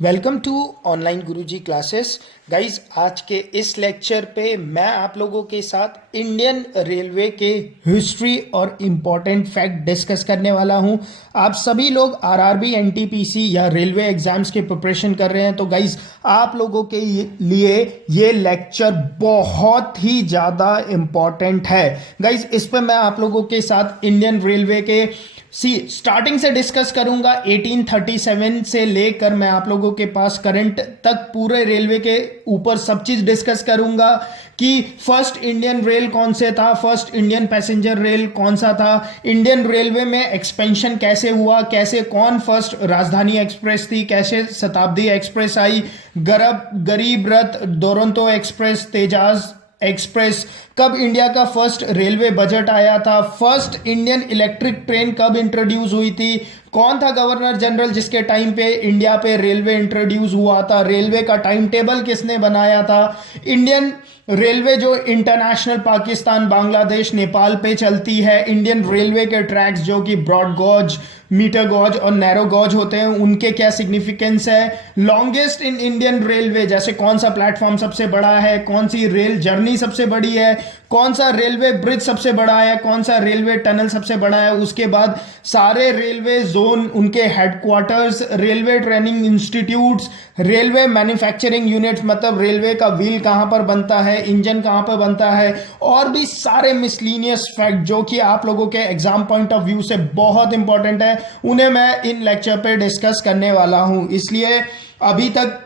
Welcome to online Guruji classes guys. आज के इस लेक्चर पे मैं आप लोगों के साथ इंडियन रेलवे के हिस्ट्री और इम्पॉर्टेंट फैक्ट डिस्कस करने वाला हूं। आप सभी लोग आरआरबी एनटीपीसी या रेलवे एग्जाम्स के प्रिपरेशन कर रहे हैं तो गाइज आप लोगों के लिए ये लेक्चर बहुत ही ज़्यादा इम्पॉर्टेंट है। गाइज इस पर मैं आप लोगों के साथ इंडियन रेलवे के स्टार्टिंग से डिस्कस करूंगा। 1837 से लेकर मैं आप लोगों के पास करंट तक पूरे रेलवे के ऊपर सब चीज डिस्कस करूंगा कि फर्स्ट इंडियन रेल कौन से था, फर्स्ट इंडियन पैसेंजर रेल कौन सा था, इंडियन रेलवे में एक्सपेंशन कैसे हुआ, कैसे कौन फर्स्ट राजधानी एक्सप्रेस थी, कैसे शताब्दी एक्सप्रेस आई, गरीब रथ, दुरंतो एक्सप्रेस, तेजाज एक्सप्रेस, कब इंडिया का फर्स्ट रेलवे बजट आया था, फर्स्ट इंडियन इलेक्ट्रिक ट्रेन कब इंट्रोड्यूस हुई थी, कौन था गवर्नर जनरल जिसके टाइम पे इंडिया पे रेलवे इंट्रोड्यूस हुआ था, रेलवे का टाइम टेबल किसने बनाया था, इंडियन रेलवे जो इंटरनेशनल पाकिस्तान, बांग्लादेश, नेपाल पे चलती है, इंडियन रेलवे के ट्रैक्स जो कि ब्रॉड गॉज, मीटर गॉज और नैरो गॉज होते हैं, उनके क्या सिग्निफिकेंस है, लॉन्गेस्ट इन इंडियन रेलवे जैसे कौन सा प्लेटफॉर्म सबसे बड़ा है, कौन सी रेल जर्नी सबसे बड़ी है, कौन सा रेलवे ब्रिज सबसे बड़ा है, कौन सा रेलवे टनल सबसे बड़ा है, उसके बाद सारे रेलवे जोन, उनके headquarters, railway training institutes, railway manufacturing units मतलब रेलवे का व्हील कहां पर बनता है, इंजन कहां पर बनता है, और भी सारे मिसलीनियस फैक्ट जो कि आप लोगों के एग्जाम पॉइंट ऑफ व्यू से बहुत इंपॉर्टेंट है, उन्हें मैं इन लेक्चर पे डिस्कस करने वाला हूं। इसलिए अभी तक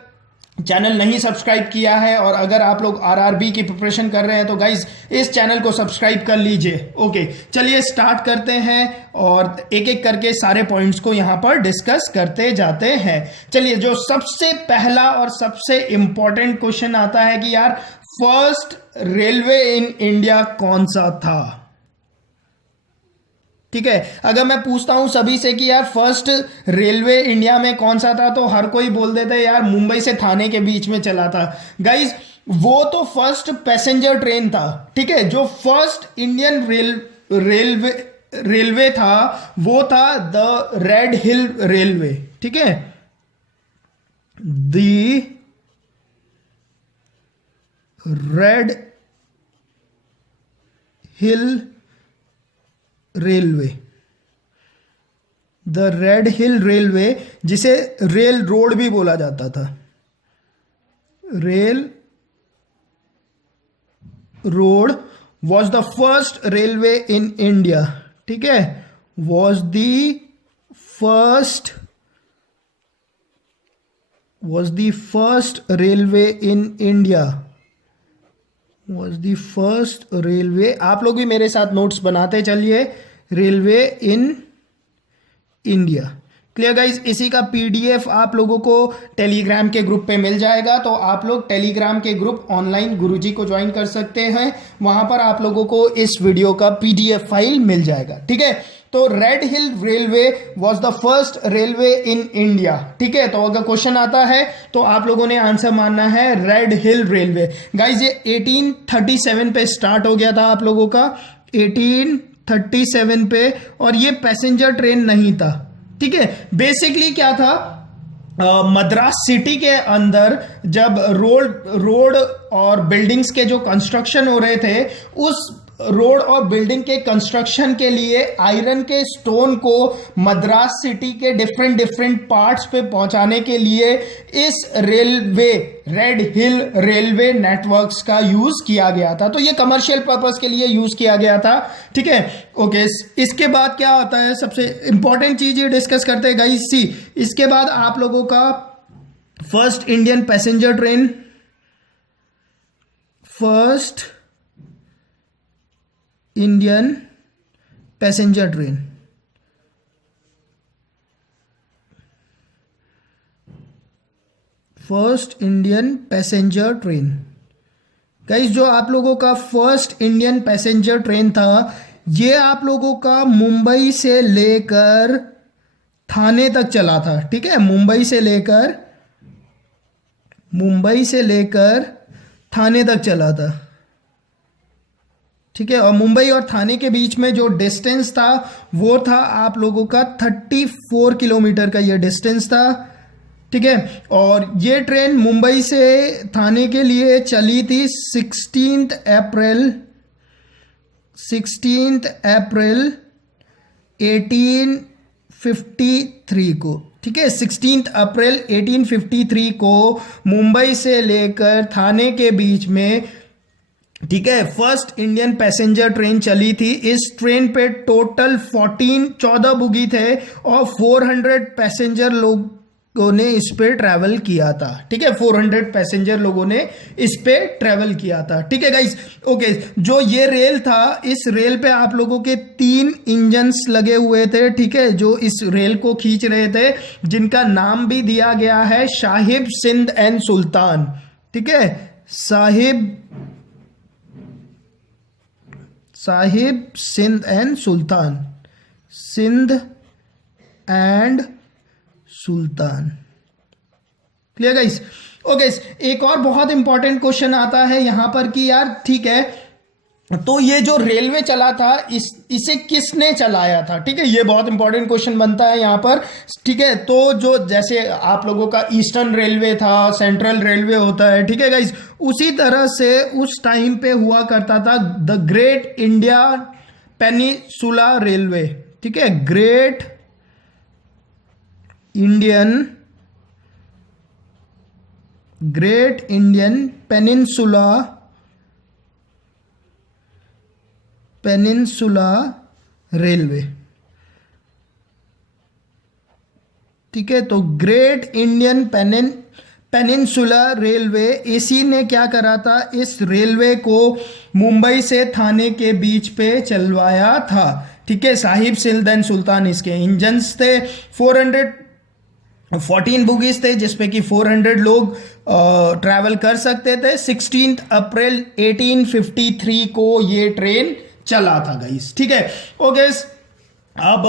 चैनल नहीं सब्सक्राइब किया है और अगर आप लोग आरआरबी की प्रिपरेशन कर रहे हैं तो गाइज इस चैनल को सब्सक्राइब कर लीजिए। ओके, चलिए स्टार्ट करते हैं और एक एक करके सारे पॉइंट्स को यहां पर डिस्कस करते जाते हैं। चलिए, जो सबसे पहला और सबसे इंपॉर्टेंट क्वेश्चन आता है कि यार फर्स्ट रेलवे इन इंडिया कौन सा था। ठीक है, अगर मैं पूछता हूं सभी से कि यार फर्स्ट रेलवे इंडिया में कौन सा था तो हर कोई बोल देता है यार मुंबई से थाने के बीच में चला था। गाइज वो तो फर्स्ट पैसेंजर ट्रेन था। ठीक है, जो फर्स्ट इंडियन रेलवे था वो था द रेड हिल रेलवे। ठीक है, the red hill railway, the red hill railway, जिसे रेल रोड भी बोला जाता था, rail road was the first railway in India. ठीक है, was the first railway in India, was the first railway. आप लोग भी मेरे साथ नोट्स बनाते चलिए, railway in India. Clear guys, इसी का पीडीएफ आप लोगों को टेलीग्राम के ग्रुप पे मिल जाएगा, तो आप लोग टेलीग्राम के ग्रुप ऑनलाइन गुरुजी को ज्वाइन कर सकते हैं, वहां पर आप लोगों को इस वीडियो का पीडीएफ फाइल मिल जाएगा। ठीक है, तो red hill railway was the first railway in India. ठीक है, तो अगर क्वेश्चन आता है तो आप लोगों ने आंसर मानना है रेड हिल रेलवे। गाइज ये 1837 पे स्टार्ट हो गया था आप लोगों का, 1837 पे, और ये पैसेंजर ट्रेन नहीं था। ठीक है, बेसिकली क्या था, मद्रास सिटी के अंदर जब रोड और बिल्डिंग्स के जो कंस्ट्रक्शन हो रहे थे, उस रोड और बिल्डिंग के कंस्ट्रक्शन के लिए आयरन के स्टोन को मद्रास सिटी के डिफरेंट पार्ट्स पे पहुंचाने के लिए इस रेड हिल रेलवे नेटवर्क्स का यूज किया गया था। तो ये कमर्शियल पर्पस के लिए यूज किया गया था। ठीक है, ओके, इसके बाद क्या होता है, सबसे इंपॉर्टेंट चीज ये डिस्कस करते हैं गाइस। सी, इसके बाद आप लोगों का first Indian passenger train, first Indian passenger train, first Indian passenger train. Guys जो आप लोगों का फर्स्ट इंडियन पैसेंजर ट्रेन था, ये आप लोगों का मुंबई से लेकर थाने तक चला था। ठीक है, मुंबई से लेकर थाने तक चला था। ठीक है, और मुंबई और थाने के बीच में जो डिस्टेंस था वो था आप लोगों का 34 किलोमीटर का ये डिस्टेंस था। ठीक है। और ये ट्रेन मुंबई से थाने के लिए चली थी 16 अप्रैल 1853 को। ठीक है, 16 अप्रैल 1853 को मुंबई से लेकर थाने के बीच में, ठीक है, फर्स्ट इंडियन पैसेंजर ट्रेन चली थी। इस ट्रेन पे टोटल 14 बोगी थे और 400 पैसेंजर लोगों ने इस पे ट्रैवल किया था। ठीक है, 400 पैसेंजर लोगों ने इस पे ट्रैवल किया था। ठीक है गाइस, ओके। जो ये रेल था, इस रेल पे आप लोगों के 3 इंजन्स लगे हुए थे। ठीक है, जो इस रेल को खींच रहे थे, जिनका नाम भी दिया गया है साहिब, सिंध एंड सुल्तान। ठीक है, Sahib, Sindh and Sultan, Sindh and Sultan. Clear guys? Okay, एक और बहुत इंपॉर्टेंट क्वेश्चन आता है यहां पर कि यार ठीक है, तो ये जो रेलवे चला था, इसे किसने चलाया था? ठीक है, ये बहुत इंपॉर्टेंट क्वेश्चन बनता है यहां पर। ठीक है, तो जो जैसे आप लोगों का ईस्टर्न रेलवे था, सेंट्रल रेलवे होता है, ठीक है गाइस, उसी तरह से उस टाइम पे हुआ करता था the great India peninsula railway. ठीक है, ग्रेट इंडियन पेनिनसुला रेलवे। ठीक है, तो ग्रेट इंडियन पेनिनसुला रेलवे, इसी ने क्या करा था, इस रेलवे को मुंबई से थाने के बीच पे चलवाया था। ठीक है, साहिब, सिंध एंड सुल्तान इसके इंजन्स थे। 414 बुगीज थे जिसपे कि 400 लोग ट्रैवल कर सकते थे। 16 अप्रैल 1853 को ये ट्रेन चला था गाइस। ठीक है, ओके। अब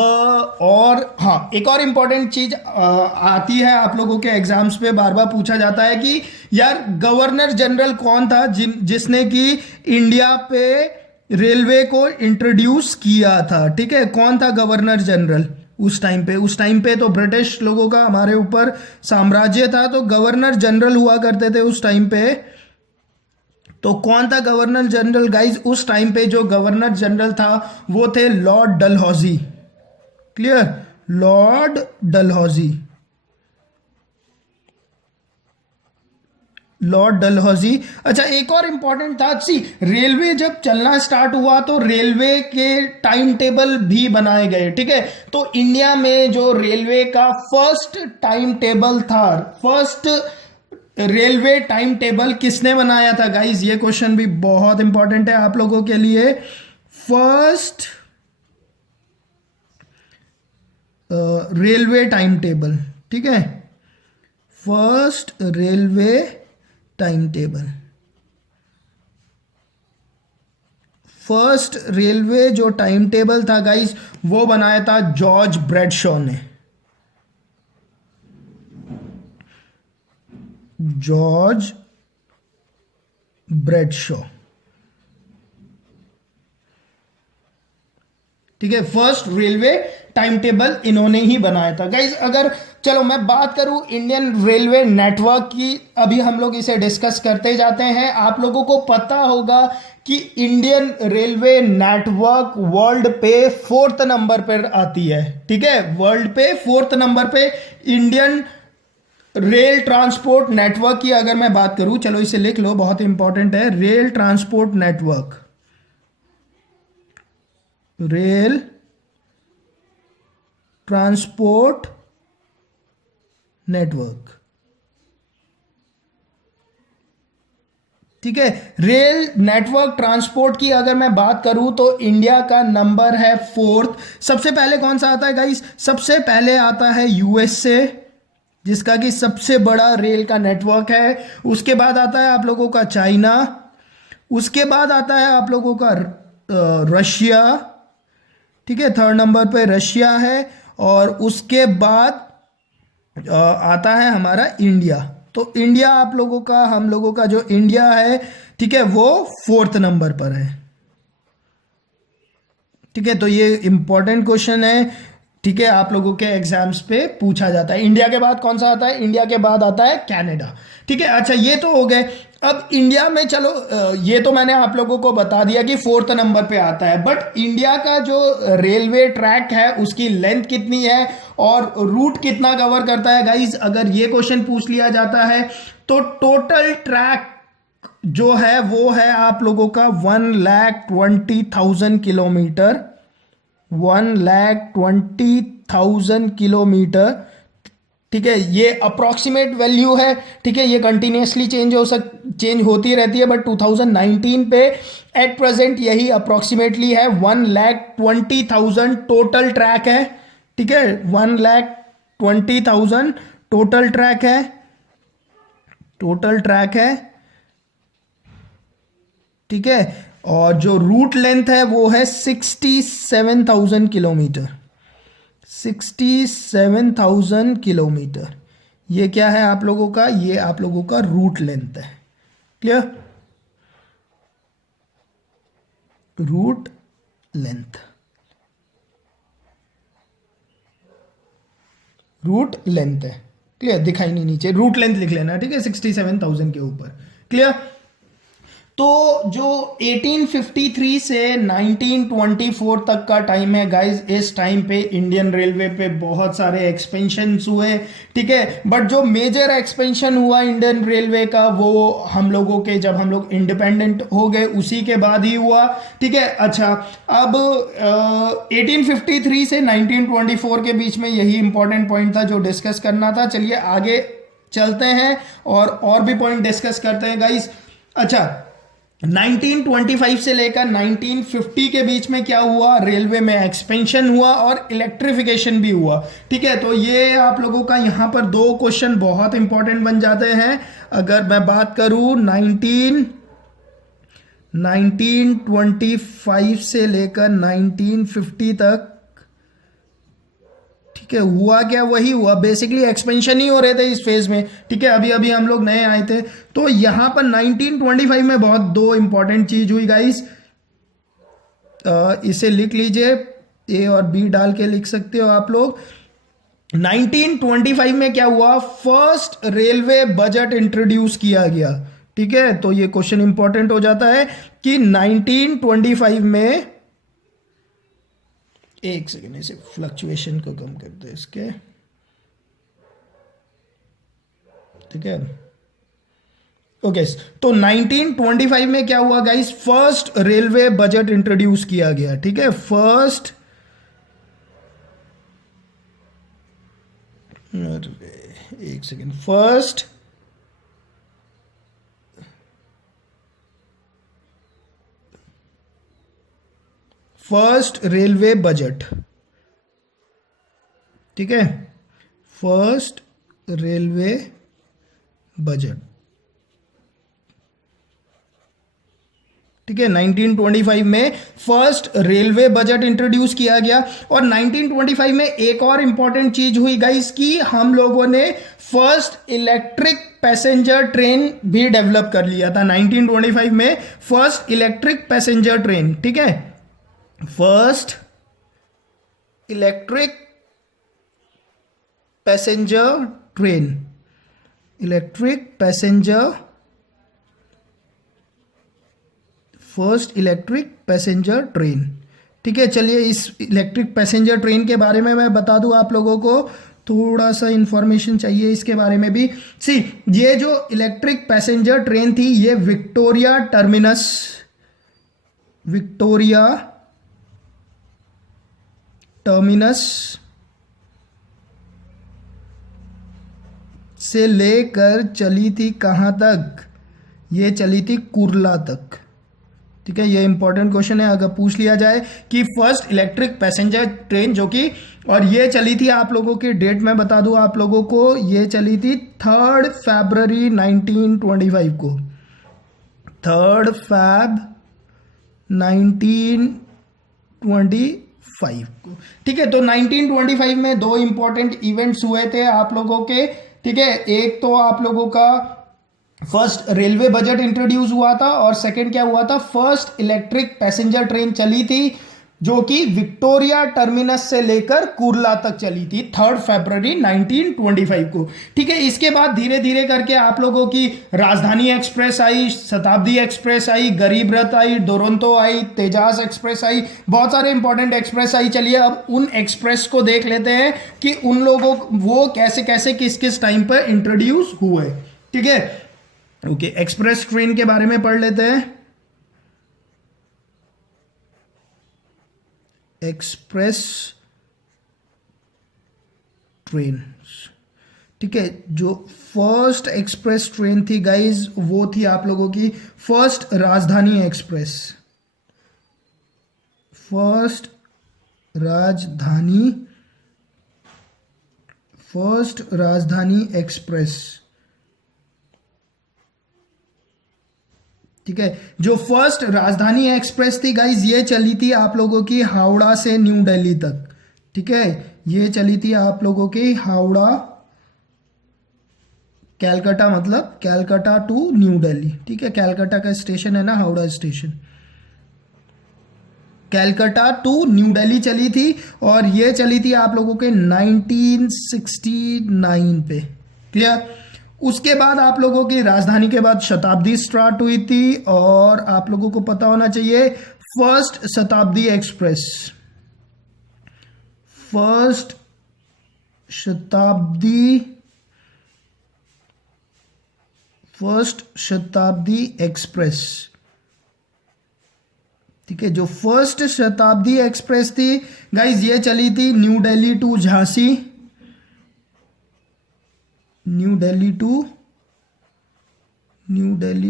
और हाँ, एक और इंपॉर्टेंट चीज आती है आप लोगों के एग्जाम्स पे, बार बार पूछा जाता है कि यार गवर्नर जनरल कौन था जिसने कि इंडिया पे रेलवे को इंट्रोड्यूस किया था? ठीक है, कौन था गवर्नर जनरल उस टाइम पे? उस टाइम पे तो ब्रिटिश लोगों का हमारे ऊपर साम्राज्य था, तो गवर्नर जनरल हुआ करते थे उस टाइम पे। तो कौन था गवर्नर जनरल गाइज? उस टाइम पे जो गवर्नर जनरल था वो थे Lord Dalhousie. Clear? Lord Dalhousie. अच्छा, एक और इंपॉर्टेंट था, सी रेलवे जब चलना स्टार्ट हुआ तो रेलवे के टाइम टेबल भी बनाए गए। ठीक है, तो इंडिया में जो रेलवे का फर्स्ट टाइम टेबल था, फर्स्ट रेलवे टाइम टेबल किसने बनाया था गाइज? ये क्वेश्चन भी बहुत इंपॉर्टेंट है आप लोगों के लिए। फर्स्ट रेलवे टाइम टेबल, ठीक है, first railway time table, first railway जो टाइम टेबल था गाइज, वो बनाया था जॉर्ज ब्रैडशॉ ने। George Bradshaw. ठीक है, फर्स्ट रेलवे टाइम टेबल इन्होंने ही बनाया था गाइज। अगर चलो मैं बात करूं इंडियन रेलवे नेटवर्क की, अभी हम लोग इसे डिस्कस करते जाते हैं। आप लोगों को पता होगा कि इंडियन रेलवे नेटवर्क वर्ल्ड पे 4th नंबर पर आती है। ठीक है, वर्ल्ड पे 4th नंबर पे इंडियन रेल ट्रांसपोर्ट नेटवर्क की अगर मैं बात करूं, चलो इसे लिख लो, बहुत इंपॉर्टेंट है। Rail transport network, rail transport network. ठीक है, रेल नेटवर्क ट्रांसपोर्ट की अगर मैं बात करूं तो इंडिया का नंबर है 4th। सबसे पहले कौन सा आता है गाइस? सबसे पहले आता है यूएसए, जिसका कि सबसे बड़ा रेल का नेटवर्क है। उसके बाद आता है आप लोगों का चाइना, उसके बाद आता है आप लोगों का रशिया। ठीक है, 3rd नंबर पे रशिया है, और उसके बाद आता है हमारा इंडिया। तो इंडिया आप लोगों का, हम लोगों का जो इंडिया है, ठीक है, वो 4th नंबर पर है। ठीक है, तो ये इंपॉर्टेंट क्वेश्चन है ठीक है, आप लोगों के एग्जाम्स पे पूछा जाता है। इंडिया के बाद कौन सा आता है? इंडिया के बाद आता है कनाडा। ठीक है, अच्छा ये तो हो गए। अब इंडिया में चलो ये तो मैंने आप लोगों को बता दिया कि 4th नंबर पे आता है, बट इंडिया का जो रेलवे ट्रैक है उसकी लेंथ कितनी है और रूट कितना कवर करता है गाइज, अगर ये क्वेश्चन पूछ लिया जाता है तो टोटल ट्रैक जो है वो है आप लोगों का 1,20,000 किलोमीटर, 1,20,000 किलोमीटर। ठीक है, ये अप्रॉक्सीमेट वैल्यू है। ठीक है, ये कंटिन्यूसली चेंज होती रहती है, बट 2019 पे एट प्रेजेंट यही अप्रॉक्सीमेटली है, 1,20,000 टोटल ट्रैक है। ठीक है, 1,20,000 टोटल ट्रैक है, टोटल ट्रैक है। ठीक है, और जो रूट लेंथ है वो है 67,000 किलोमीटर, 67,000 किलोमीटर। ये क्या है आप लोगों का? ये आप लोगों का रूट लेंथ है। Clear? Root length, root length है। क्लियर? दिखाई नहीं नीचे, रूट लेंथ लिख लेना। ठीक है, 67,000 के ऊपर। क्लियर? तो जो 1853 से 1924 तक का टाइम है गाइज, इस टाइम पे इंडियन रेलवे पे बहुत सारे एक्सपेंशन हुए। ठीक है, बट जो मेजर एक्सपेंशन हुआ इंडियन रेलवे का वो हम लोगों के, जब हम लोग इंडिपेंडेंट हो गए उसी के बाद ही हुआ। ठीक है, अच्छा अब 1853 से 1924 के बीच में यही इंपॉर्टेंट पॉइंट था जो डिस्कस करना था। चलिए आगे चलते हैं और भी पॉइंट डिस्कस करते हैं गाइज। अच्छा, 1925 से लेकर 1950 के बीच में क्या हुआ? रेलवे में एक्सपेंशन हुआ और इलेक्ट्रिफिकेशन भी हुआ। ठीक है, तो ये आप लोगों का यहाँ पर दो क्वेश्चन बहुत इंपॉर्टेंट बन जाते हैं। अगर मैं बात करूँ 1925 से लेकर 1950 तक, ठीक है, हुआ क्या? वही हुआ, बेसिकली एक्सपेंशन ही हो रहे थे इस फेज में। ठीक है, अभी अभी हम लोग नए आए थे। तो यहां पर 1925 में बहुत दो इंपॉर्टेंट चीज हुई गाइस, इसे लिख लीजिए, ए और बी डाल के लिख सकते हो आप लोग। 1925 में क्या हुआ? फर्स्ट रेलवे बजट इंट्रोड्यूस किया गया। ठीक है, तो ये क्वेश्चन इंपॉर्टेंट हो जाता है कि 1925 में, एक सेकेंड इसे फ्लक्चुएशन को कम कर दे इसके। ठीक है, ओके, तो 1925 में क्या हुआ guys? First railway budget introduce किया गया। ठीक है, फर्स्ट, एक सेकेंड, फर्स्ट रेलवे बजट। ठीक है, फर्स्ट रेलवे बजट। ठीक है, 1925 में फर्स्ट रेलवे बजट इंट्रोड्यूस किया गया। और 1925 में एक और इंपॉर्टेंट चीज हुई गाइस कि हम लोगों ने फर्स्ट इलेक्ट्रिक पैसेंजर ट्रेन भी डेवलप कर लिया था। 1925 में फर्स्ट इलेक्ट्रिक पैसेंजर ट्रेन। ठीक है, first electric passenger train, electric passenger, first electric passenger train. ठीक है, चलिए इस इलेक्ट्रिक पैसेंजर ट्रेन के बारे में मैं बता दूं आप लोगों को, थोड़ा सा इंफॉर्मेशन चाहिए इसके बारे में भी। सी, ये जो इलेक्ट्रिक पैसेंजर ट्रेन थी ये विक्टोरिया टर्मिनस से लेकर चली थी कहां तक? ये चली थी कुर्ला तक। ठीक है, ये इंपॉर्टेंट क्वेश्चन है अगर पूछ लिया जाए कि फर्स्ट इलेक्ट्रिक पैसेंजर ट्रेन जो कि, और ये चली थी, आप लोगों की डेट में बता दूं आप लोगों को, ये चली थी 3 फरवरी 1925 को, 3 फरवरी 1925 को। ठीक है, तो 1925 में दो इंपॉर्टेंट इवेंट्स हुए थे आप लोगों के। ठीक है, एक तो आप लोगों का फर्स्ट रेलवे बजट इंट्रोड्यूस हुआ था और सेकंड क्या हुआ था? फर्स्ट इलेक्ट्रिक पैसेंजर ट्रेन चली थी जो कि विक्टोरिया टर्मिनस से लेकर कुर्ला तक चली थी 3 फरवरी 1925 को। ठीक है, इसके बाद धीरे धीरे करके आप लोगों की राजधानी एक्सप्रेस आई, शताब्दी एक्सप्रेस आई, गरीब रथ आई, दुरंतो आई, तेजास एक्सप्रेस आई, बहुत सारे इंपॉर्टेंट एक्सप्रेस आई। चलिए अब उन एक्सप्रेस को देख लेते हैं कि उन लोगों वो कैसे कैसे किस किस टाइम पर इंट्रोड्यूस हुए। ठीक है, ओके, एक्सप्रेस ट्रेन के बारे में पढ़ लेते हैं। एक्सप्रेस ट्रेन, ठीक है, जो फर्स्ट एक्सप्रेस ट्रेन थी गाइज वो थी आप लोगों की फर्स्ट राजधानी एक्सप्रेस। फर्स्ट राजधानी एक्सप्रेस। ठीक है, जो फर्स्ट राजधानी एक्सप्रेस थी गाइज ये चली थी आप लोगों की हावड़ा से न्यू दिल्ली तक। ठीक है, ये चली थी आप लोगों की हावड़ा, कैलकाटा, मतलब कैलकाटा टू न्यू दिल्ली। ठीक है, कैलकाटा का स्टेशन है ना Howrah station, Calcutta to New Delhi चली थी और ये चली थी आप लोगों के 1969 पे। क्लियर। उसके बाद आप लोगों की राजधानी के बाद शताब्दी स्टार्ट हुई थी और आप लोगों को पता होना चाहिए फर्स्ट शताब्दी एक्सप्रेस, फर्स्ट शताब्दी एक्सप्रेस। ठीक है, जो फर्स्ट शताब्दी एक्सप्रेस थी गाइज ये चली थी न्यू दिल्ली टू झांसी, न्यू दिल्ली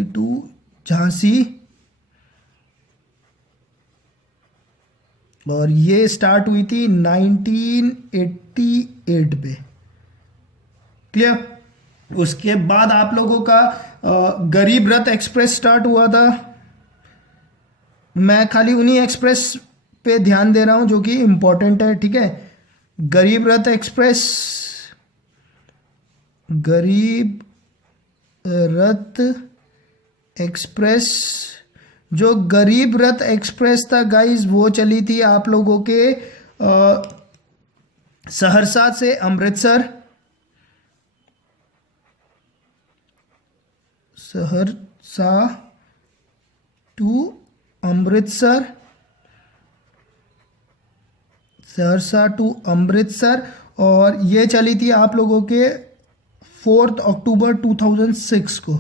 टू झांसी, और ये स्टार्ट हुई थी 1988 पे। क्लियर। उसके बाद आप लोगों का गरीब रथ एक्सप्रेस स्टार्ट हुआ था। मैं खाली उन्हीं एक्सप्रेस पे ध्यान दे रहा हूं जो कि इंपॉर्टेंट है। ठीक है, गरीब रथ एक्सप्रेस, गरीब रथ एक्सप्रेस, जो गरीब रथ एक्सप्रेस था गाइस वो चली थी आप लोगों के सहरसा से अमृतसर, सहरसा टू अमृतसर, सहरसा टू अमृतसर, और ये चली थी आप लोगों के 4 अक्टूबर 2006 को।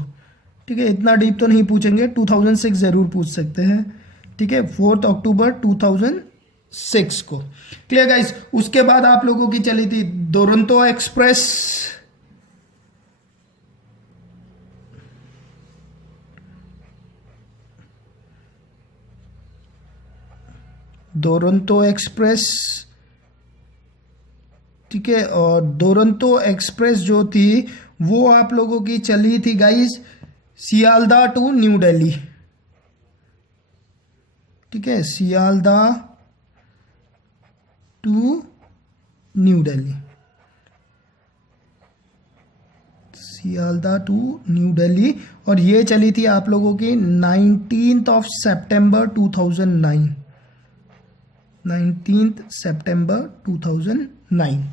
ठीक है, इतना डीप तो नहीं पूछेंगे, 2006 ज़रूर पूछ सकते हैं। ठीक है, 4 अक्टूबर 2006 को। Clear guys. उसके बाद आप लोगों की चली थी दुरंतो एक्सप्रेस, दुरंतो एक्सप्रेस। ठीक है, और दुरंतो एक्सप्रेस जो थी वो आप लोगों की चली थी गाइस सियालदा टू न्यू दिल्ली। ठीक है, सियालदा टू न्यू दिल्ली, सियालदा टू न्यू दिल्ली, और ये चली थी आप लोगों की 19 सितंबर 2009, 19 सितंबर 2009।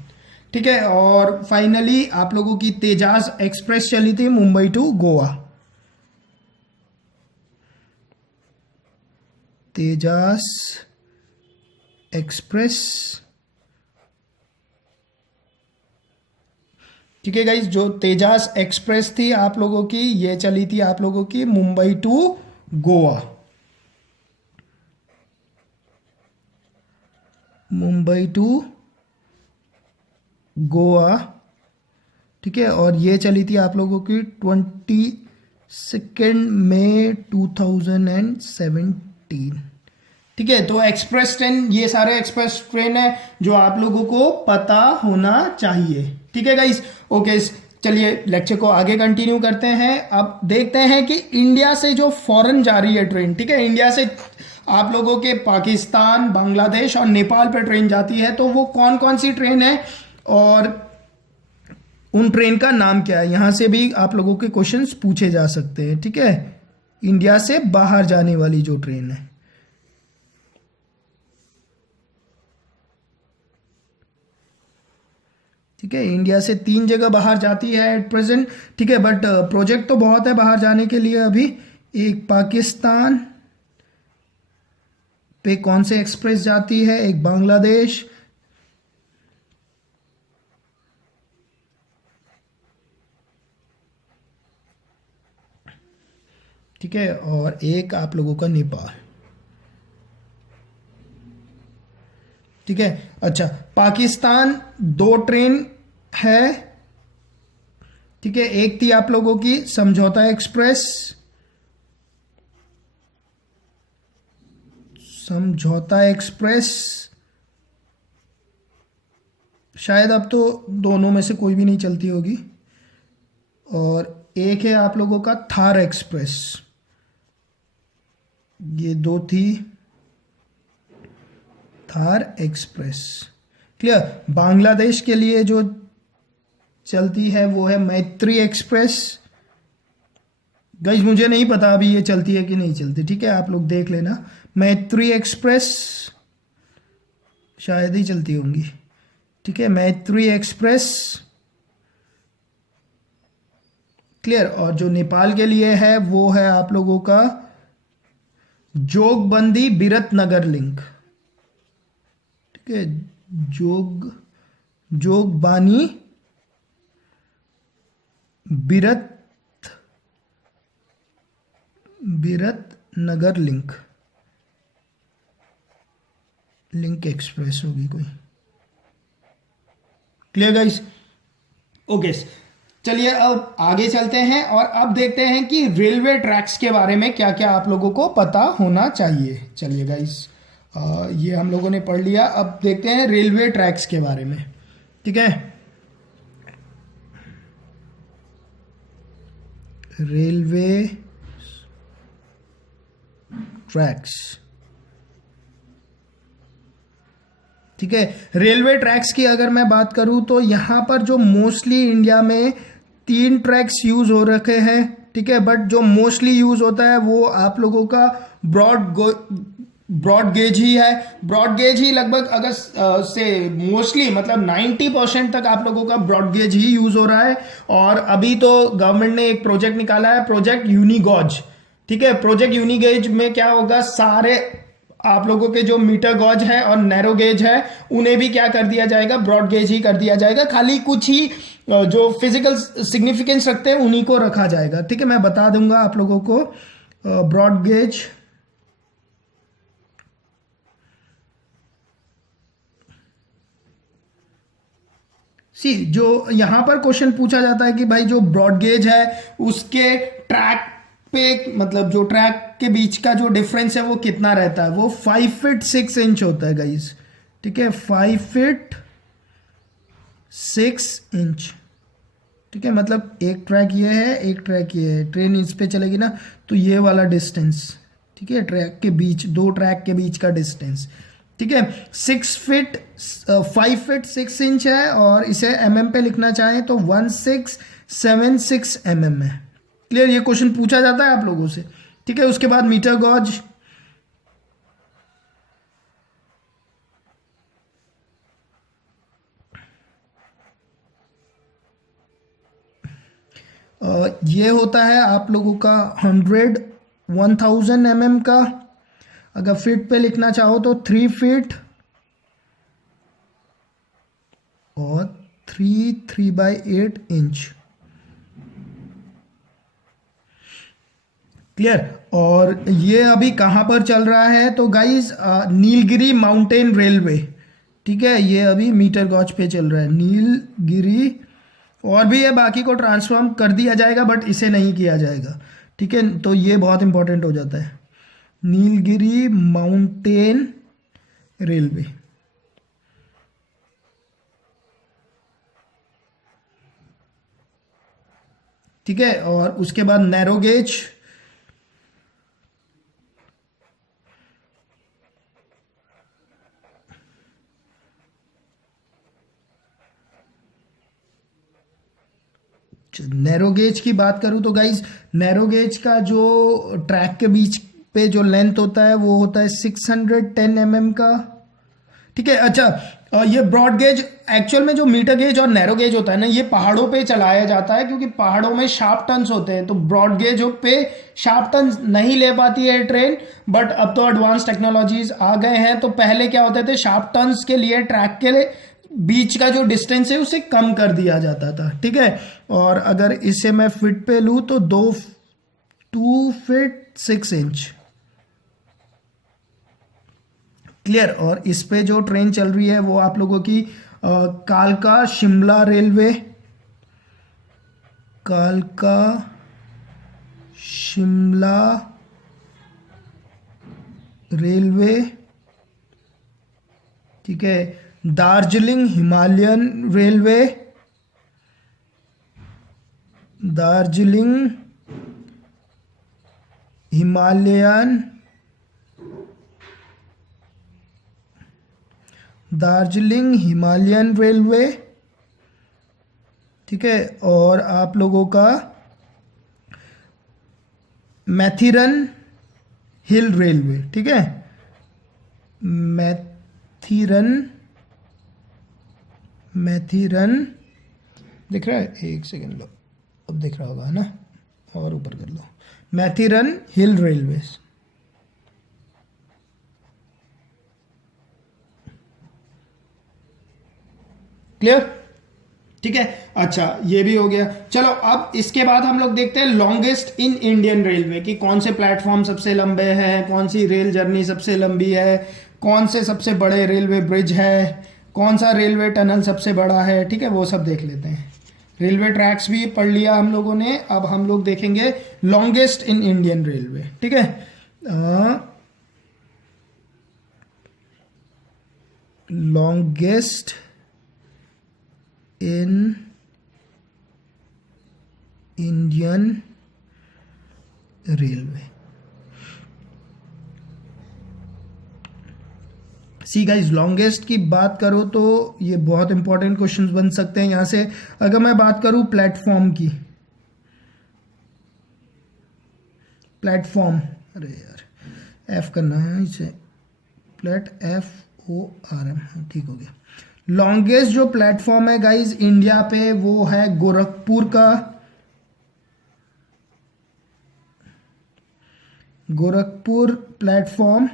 ठीक है, और फाइनली आप लोगों की तेजास एक्सप्रेस चली थी मुंबई टू गोवा, तेजास एक्सप्रेस। ठीक है गाइस, जो तेजास एक्सप्रेस थी आप लोगों की ये चली थी आप लोगों की मुंबई टू गोवा, मुंबई टू गोवा। ठीक है, और ये चली थी आप लोगों की 22 मई 2017। ठीक है, तो एक्सप्रेस ट्रेन, ये सारे एक्सप्रेस ट्रेन है जो आप लोगों को पता होना चाहिए। ठीक है गाइस, ओके, चलिए लेक्चर को आगे कंटिन्यू करते हैं। अब देखते हैं कि इंडिया से जो फॉरेन जा रही है ट्रेन, ठीक है, इंडिया से आप लोगों के पाकिस्तान, बांग्लादेश और नेपाल पर ट्रेन जाती है, तो वो कौन कौन सी ट्रेन है और उन ट्रेन का नाम क्या है, यहां से भी आप लोगों के क्वेश्चंस पूछे जा सकते हैं। ठीक है, इंडिया से बाहर जाने वाली जो ट्रेन है। ठीक है, इंडिया से 3 जगह बाहर जाती है एट प्रेजेंट। ठीक है, बट प्रोजेक्ट तो बहुत है बाहर जाने के लिए अभी। एक पाकिस्तान पे कौन से एक्सप्रेस जाती है, एक बांग्लादेश, ठीक है, और एक आप लोगों का नेपाल। ठीक है, अच्छा, पाकिस्तान 2 ट्रेन है। ठीक है, एक थी आप लोगों की समझौता एक्सप्रेस, समझौता एक्सप्रेस, शायद अब तो दोनों में से कोई भी नहीं चलती होगी। और एक है आप लोगों का थार एक्सप्रेस। ये 2 थी थार एक्सप्रेस। क्लियर। बांग्लादेश के लिए जो चलती है वो है मैत्री एक्सप्रेस। गाइस मुझे नहीं पता अभी ये चलती है कि नहीं चलती, ठीक है, आप लोग देख लेना। मैत्री एक्सप्रेस शायद ही चलती होंगी। ठीक है, मैत्री एक्सप्रेस। क्लियर। और जो नेपाल के लिए है वो है आप लोगों का जोगबंदी बिरतनगर लिंक। ठीक है, जोगबानी बिरतनगर लिंक एक्सप्रेस होगी कोई। Clear guys. ओके, चलिए अब आगे चलते हैं और अब देखते हैं कि रेलवे ट्रैक्स के बारे में क्या क्या आप लोगों को पता होना चाहिए। चलिए गाइस, ये हम लोगों ने पढ़ लिया। अब देखते हैं रेलवे ट्रैक्स के बारे में। ठीक है, रेलवे ट्रैक्स। ठीक है, रेलवे ट्रैक्स की अगर मैं बात करूं तो यहां पर जो मोस्टली इंडिया में 3 ट्रैक्स यूज हो रखे हैं। ठीक है, बट जो मोस्टली यूज होता है वो आप लोगों का ब्रॉड गेज ही है। ब्रॉड गेज ही लगभग अगर से मोस्टली मतलब 90% तक आप लोगों का ब्रॉड गेज ही यूज हो रहा है। और अभी तो गवर्नमेंट ने एक प्रोजेक्ट निकाला है, प्रोजेक्ट यूनिगॉज। ठीक है, प्रोजेक्ट यूनिगेज में क्या होगा, सारे आप लोगों के जो मीटर गॉज है और नैरो गेज है उन्हें भी क्या कर दिया जाएगा, ब्रॉड गेज ही कर दिया जाएगा। खाली कुछ ही जो फिजिकल सिग्निफिकेंस रखते हैं उन्हीं को रखा जाएगा। ठीक है, मैं बता दूंगा आप लोगों को ब्रॉड गेज। जो यहां पर क्वेश्चन पूछा जाता है कि भाई जो ब्रॉड गेज है उसके ट्रैक पे मतलब जो ट्रैक के बीच का जो डिफरेंस है वो कितना रहता है, वो 5 फीट 6 इंच होता है गाइस। ठीक है, 5 फीट 6 इंच। ठीक है, मतलब एक ट्रैक ये है, एक ट्रैक ये है, ट्रेन इस पे चलेगी ना तो ये वाला डिस्टेंस। ठीक है, ट्रैक के बीच, 2 ट्रैक के बीच का डिस्टेंस। ठीक है, 5 फीट 6 इंच है और इसे mm पे लिखना चाहें तो 1676 mm है। क्लियर, ये क्वेश्चन पूछा जाता है आप लोगों से। ठीक है, उसके बाद मीटर गॉज। ये होता है आप लोगों का 1000 mm का। अगर फीट पे लिखना चाहो तो 3 फीट और 3/8 इंच। क्लियर। और ये अभी कहाँ पर चल रहा है तो गाइस नीलगिरी माउंटेन रेलवे। ठीक है, ये अभी मीटर गॉज पे चल रहा है नीलगिरी। और भी ये बाकी को ट्रांसफॉर्म कर दिया जाएगा बट इसे नहीं किया जाएगा। ठीक है, तो ये बहुत इंपॉर्टेंट हो जाता है, नीलगिरी माउंटेन रेलवे। ठीक है, और उसके बाद नैरो गेज। नैरो गेज की बात करूं तो गाइज नैरो गेज का जो ट्रैक के बीच पे जो लेंथ होता है वो होता है 610 mm का। ठीक है। अच्छा, ये ब्रॉड गेज एक्चुअल में जो मीटर गेज और नैरो गेज होता है ना, ये पहाड़ों पे चलाया जाता है क्योंकि पहाड़ों में शार्प टर्न्स होते हैं, तो ब्रॉड गेज पे शार्प टर्न्स नहीं ले पाती है ट्रेन। बट अब तो एडवांस टेक्नोलॉजीज आ गए हैं, तो पहले क्या होते थे, शार्प टर्न्स के लिए ट्रैक के लिए बीच का जो डिस्टेंस है उसे कम कर दिया जाता था। ठीक है, और अगर इसे मैं फिट पे लूँ तो 2 फीट 6 इंच। क्लियर। और इस पे जो ट्रेन चल रही है वो आप लोगों की कालका शिमला रेलवे, कालका शिमला रेलवे। ठीक है, Darjeeling Himalayan railway, Darjeeling Himalayan, Darjeeling Himalayan railway. ठीक है, और आप लोगों का मैथीरन हिल रेलवे। ठीक है, मैथीरन, मैथीरन दिख रहा है, एक सेकेंड लो, अब दिख रहा होगा है ना, और ऊपर कर लो, मैथीरन हिल रेलवे। क्लियर। ठीक है, अच्छा ये भी हो गया। चलो अब इसके बाद हम लोग देखते हैं लॉन्गेस्ट इन इंडियन रेलवे की कौन से प्लेटफॉर्म सबसे लंबे हैं, कौन सी रेल जर्नी सबसे लंबी है, कौन से सबसे बड़े रेलवे ब्रिज है, कौन सा रेलवे टनल सबसे बड़ा है। ठीक है, वो सब देख लेते हैं। रेलवे ट्रैक्स भी पढ़ लिया हम लोगों ने, अब हम लोग देखेंगे लॉन्गेस्ट इन इंडियन रेलवे। ठीक है, longest in Indian railway. See guys, longest key बात करो तो ये बहुत इंपॉर्टेंट क्वेश्चंस बन सकते हैं यहां से। अगर मैं बात करूं प्लेटफॉर्म की, प्लेटफॉर्म, अरे यार एफ करना है इसे, FORM, ठीक हो गया। लॉन्गेस्ट जो प्लेटफॉर्म है गाइज इंडिया पे वो है गोरखपुर का, गोरखपुर प्लेटफॉर्म,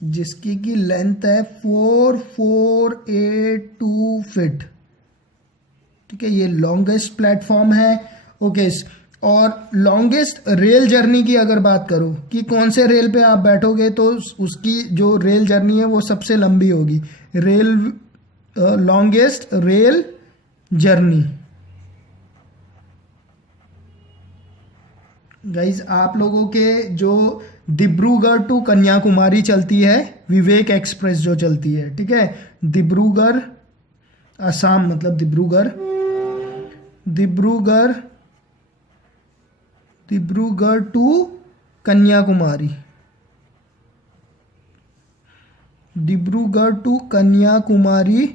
जिसकी की लेंथ है 4482 फीट। ठीक है, ये लॉन्गेस्ट प्लेटफॉर्म है। ओके, और लॉन्गेस्ट रेल जर्नी की अगर बात करूं कि कौन से रेल पे आप बैठोगे तो उसकी जो रेल जर्नी है वो सबसे लंबी होगी, rail longest rail journey. Guys आप लोगों के जो डिब्रूगढ़ टू कन्याकुमारी चलती है, विवेक एक्सप्रेस जो चलती है, ठीक है, डिब्रूगढ़ असम, मतलब डिब्रूगढ़, डिब्रूगढ़, डिब्रूगढ़ टू कन्याकुमारी, डिब्रूगढ़ टू कन्याकुमारी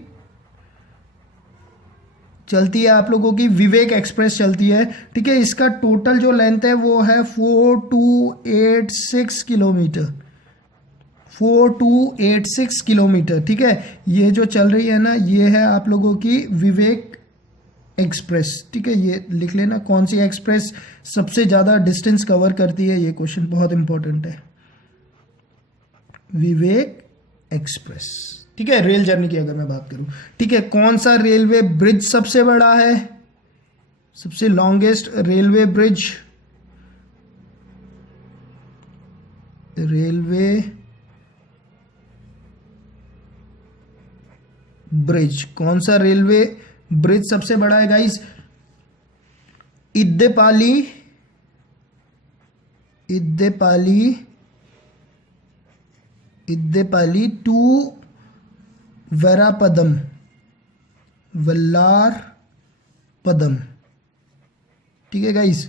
चलती है आप लोगों की, विवेक एक्सप्रेस चलती है। ठीक है, इसका टोटल जो लेंथ है वो है 4286 किलोमीटर, 4286 किलोमीटर। ठीक है, ये जो चल रही है ना, ये है आप लोगों की विवेक एक्सप्रेस। ठीक है, ये लिख लेना कौन सी एक्सप्रेस सबसे ज़्यादा डिस्टेंस कवर करती है, ये क्वेश्चन बहुत इंपॉर्टेंट है, विवेक एक्सप्रेस। ठीक है, रेल जर्नी की अगर मैं बात करूं, ठीक है, कौन सा रेलवे ब्रिज सबसे बड़ा है, सबसे longest railway bridge, railway bridge, कौन सा रेलवे ब्रिज सबसे बड़ा है गाइस, इद्देपाली, इद्देपाली, इद्देपाली टू वेरापदम, वल्लार पदम। ठीक है गाइस,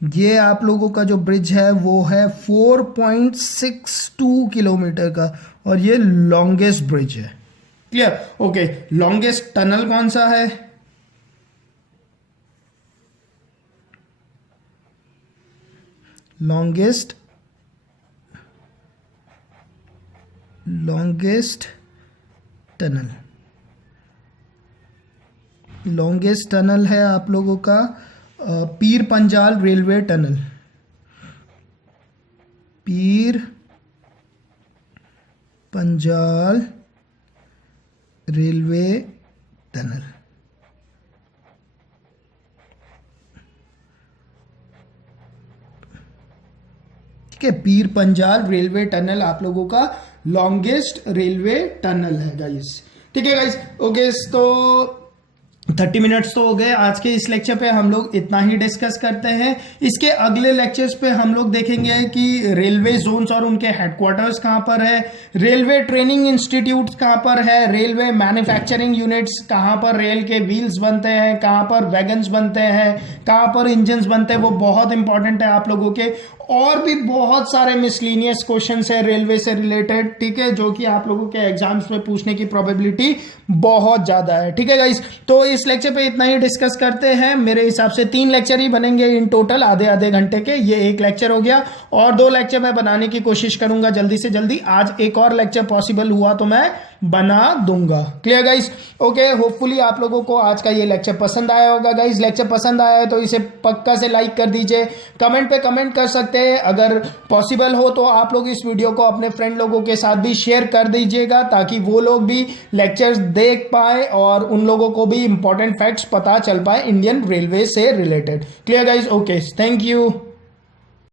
ये आप लोगों का जो ब्रिज है वो है 4.62 किलोमीटर का, और ये लॉन्गेस्ट ब्रिज है। क्लियर। ओके, लॉन्गेस्ट टनल कौन सा है, लॉन्गेस्ट, लॉन्गेस्ट टनल है आप लोगों का Pir Panjal railway tunnel. Pir Panjal railway tunnel. ठीक है, पीर पंजाल रेलवे टनल आप लोगों का लॉन्गेस्ट रेलवे टनल है गाइस। ठीक है गाइस, ओके, तो 30 मिनट्स तो हो गए। आज के इस लेक्चर पे हम लोग इतना ही डिस्कस करते हैं। इसके अगले लेक्चर्स पे हम लोग देखेंगे कि रेलवे जोन्स और उनके हेडक्वार्टर्स कहाँ पर है, रेलवे ट्रेनिंग इंस्टीट्यूट्स कहाँ पर है, रेलवे मैन्युफैक्चरिंग यूनिट्स कहाँ पर रेल के व्हील्स बनते हैं, कहाँ पर वैगन्स बनते हैं, कहाँ पर इंजन्स बनते हैं, वो बहुत इंपॉर्टेंट है आप लोगों के। और भी बहुत सारे मिसलीनियस क्वेश्चंस है रेलवे से रिलेटेड, ठीक है, जो कि आप लोगों के एग्जाम्स में पूछने की प्रोबेबिलिटी बहुत ज्यादा है। ठीक है गाइस, तो इस लेक्चर पे इतना ही डिस्कस करते हैं। मेरे हिसाब से 3 लेक्चर ही बनेंगे इन टोटल, आधे आधे घंटे के। ये एक लेक्चर हो गया और 2 लेक्चर मैं बनाने की कोशिश करूंगा जल्दी से जल्दी। आज एक और लेक्चर पॉसिबल हुआ तो मैं बना दूंगा। क्लियर गाइस, ओके, होपफुली आप लोगों को आज का ये लेक्चर पसंद आया होगा गाइस। लेक्चर पसंद आया है तो इसे पक्का से लाइक कर दीजिए, कमेंट पे कमेंट कर सकते हैं। अगर पॉसिबल हो तो आप लोग इस वीडियो को अपने फ्रेंड लोगों के साथ भी शेयर कर दीजिएगा, ताकि वो लोग भी लेक्चर्स देख पाए और उन लोगों को भी इंपॉर्टेंट फैक्ट्स पता चल पाए इंडियन रेलवे से related. Clear guys, okay, thank you.